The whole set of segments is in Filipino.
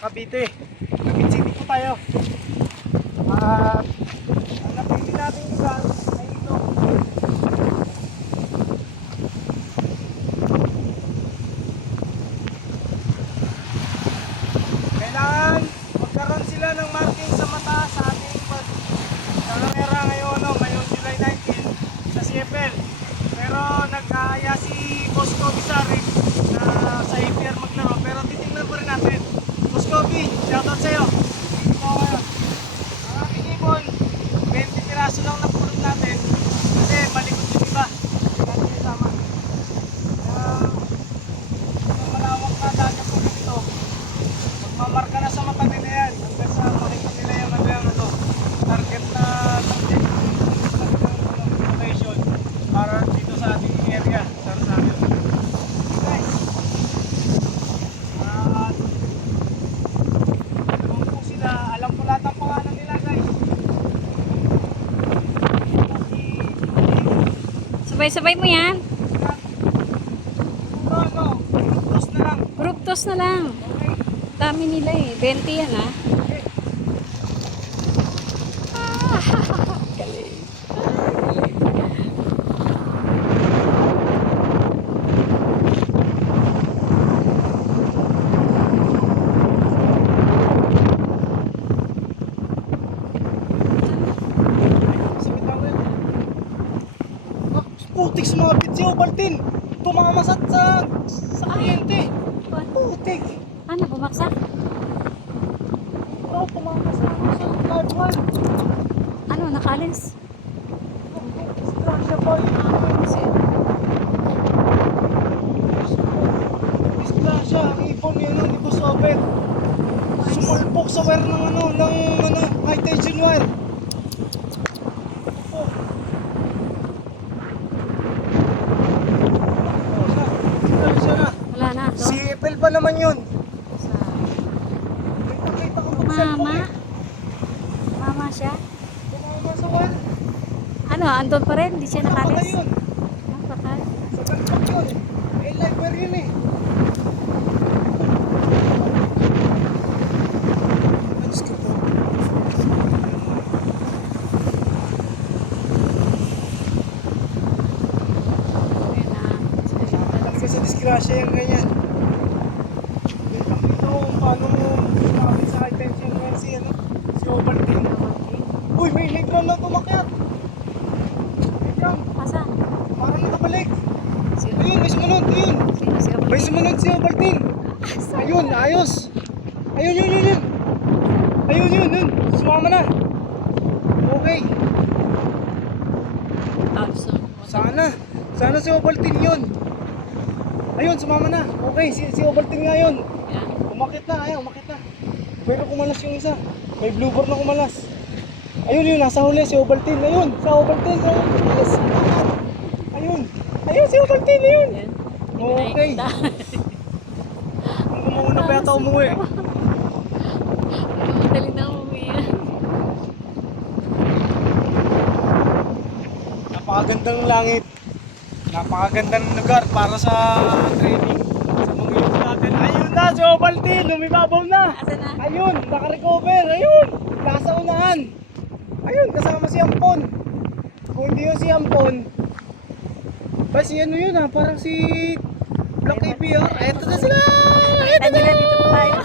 Cavite. Cavite City po tayo. At ang napili natin lugar ay ito. Kailangan magkaroon sila ng marking sa mata sa ating pagkakera ngayong July 19 sa CFL. Pero nag-aaya si Boss Kobe Sarik na sa APR maglaro, pero titingnan pa rin natin. Boss Kobe, shoutout sa'yo. Dito ako ngayon. Ang aking ibon, 20 piraso lang napulot natin kasi malikot yung iba. Hindi natin isama. Kaya kung malawak na dati po ganito, magmamarka na sa mata nila yan hanggang sa makita nila yung target location para dito sa ating area, para sa amin. Okay guys, alam po sila, alam po lahat ang pangalan nila guys. Sabay-sabay mo yan. Fructose na lang. Fructose na lang. Okay. Dami nila eh. 20 yan ha. Okay. Galing. Putik sa mga bitsi, Baltin. Tumamasat sa kliyente. Putik. Ano, bumaksak? Oo, tumamasat sa live one. Ano, nakalis? Disgrasya pa yun. Disgrasya, ang ipon niya ni Boss Obet. Sumulpok sa wire ng high tension wire. Oh. Disgrasya na. Wala na. Doon. CFL pa naman yun. Nakita ko pag cellphone Mama. eh. Mama siya. Tumama sa wire. Ano, andun pa rin? Hindi siya Napatay nakalis? yun. Napatay. Sa gagpak yun. Eh, live wire yun eh. Diyos ko po. Ayun na. Talaga sa disgrasya yung ganyan. Nakita ko kung paano mo nakakit sa high tension wire si Ovaltine. Uy, may electron na tumakyat. Wait lang, Asan? parang nakabalik. Sino? Ayun, may sumunod, ayun. Sino si May sumunod si Ovaltine. Ayun, ayos. Ayun, yun. Ayun, yun. Sumama na. Okay. Sana si Ovaltine yun. Ayun, sumama na. Okay, si Ovaltine nga yun. Yan. Umakit na. Pero kumalas yung isa. May bluebird na kumalas. Ayun, yun, nasa huli si Ovaltine. Ayun, sa Ovaltine. Ayun, si Ovaltine, ayun. Yan. Okay. Kung mauna pa yata umuwi. Madali na umuwi. Napakagandang langit. Napakagandang lugar para sa training. Sa mga ilog natin. Ayun na, si Ovaltine. Lumibabaw na. Asan na? Ayun, nakarecover. Ayun, nasa unahan. Ayun, kasama si Ampon. Kung hindi yun si Ampon, ba si ano yun ha? Parang si Black APR. Eto na sila! Nakita nila dito pa tayo.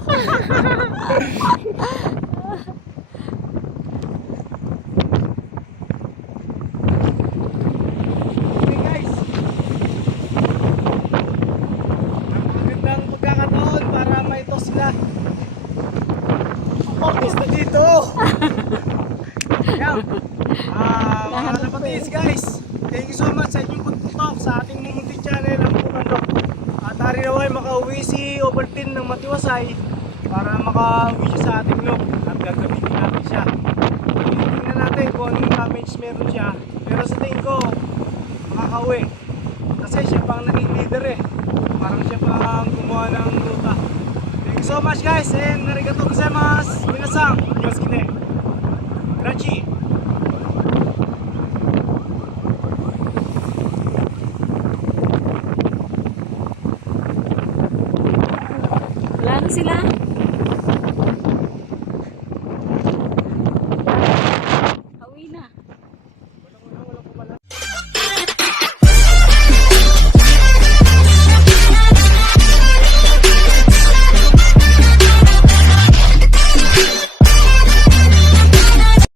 Okay guys. Napakagandang pagkakataon para maito sila. Focus na dito! Yan. Mga napatis guys. Thank you so much sa inyong pagtutok sa ating Mumunti channel ang Pumandok. At hari naway makauwi si Ovaltine ng matiwasay para makauwi siya sa ating loob at gagamitin natin siya. Tingnan natin kung anong damage meron siya. Pero sa tingin ko, makakauwi. Kasi siya pang naging leader eh. Parang siya pang gumawa ng ruta. Thank you so much guys and arigatou gozaimasu. Minasan, yoshikine. Grazie. Wala na sila.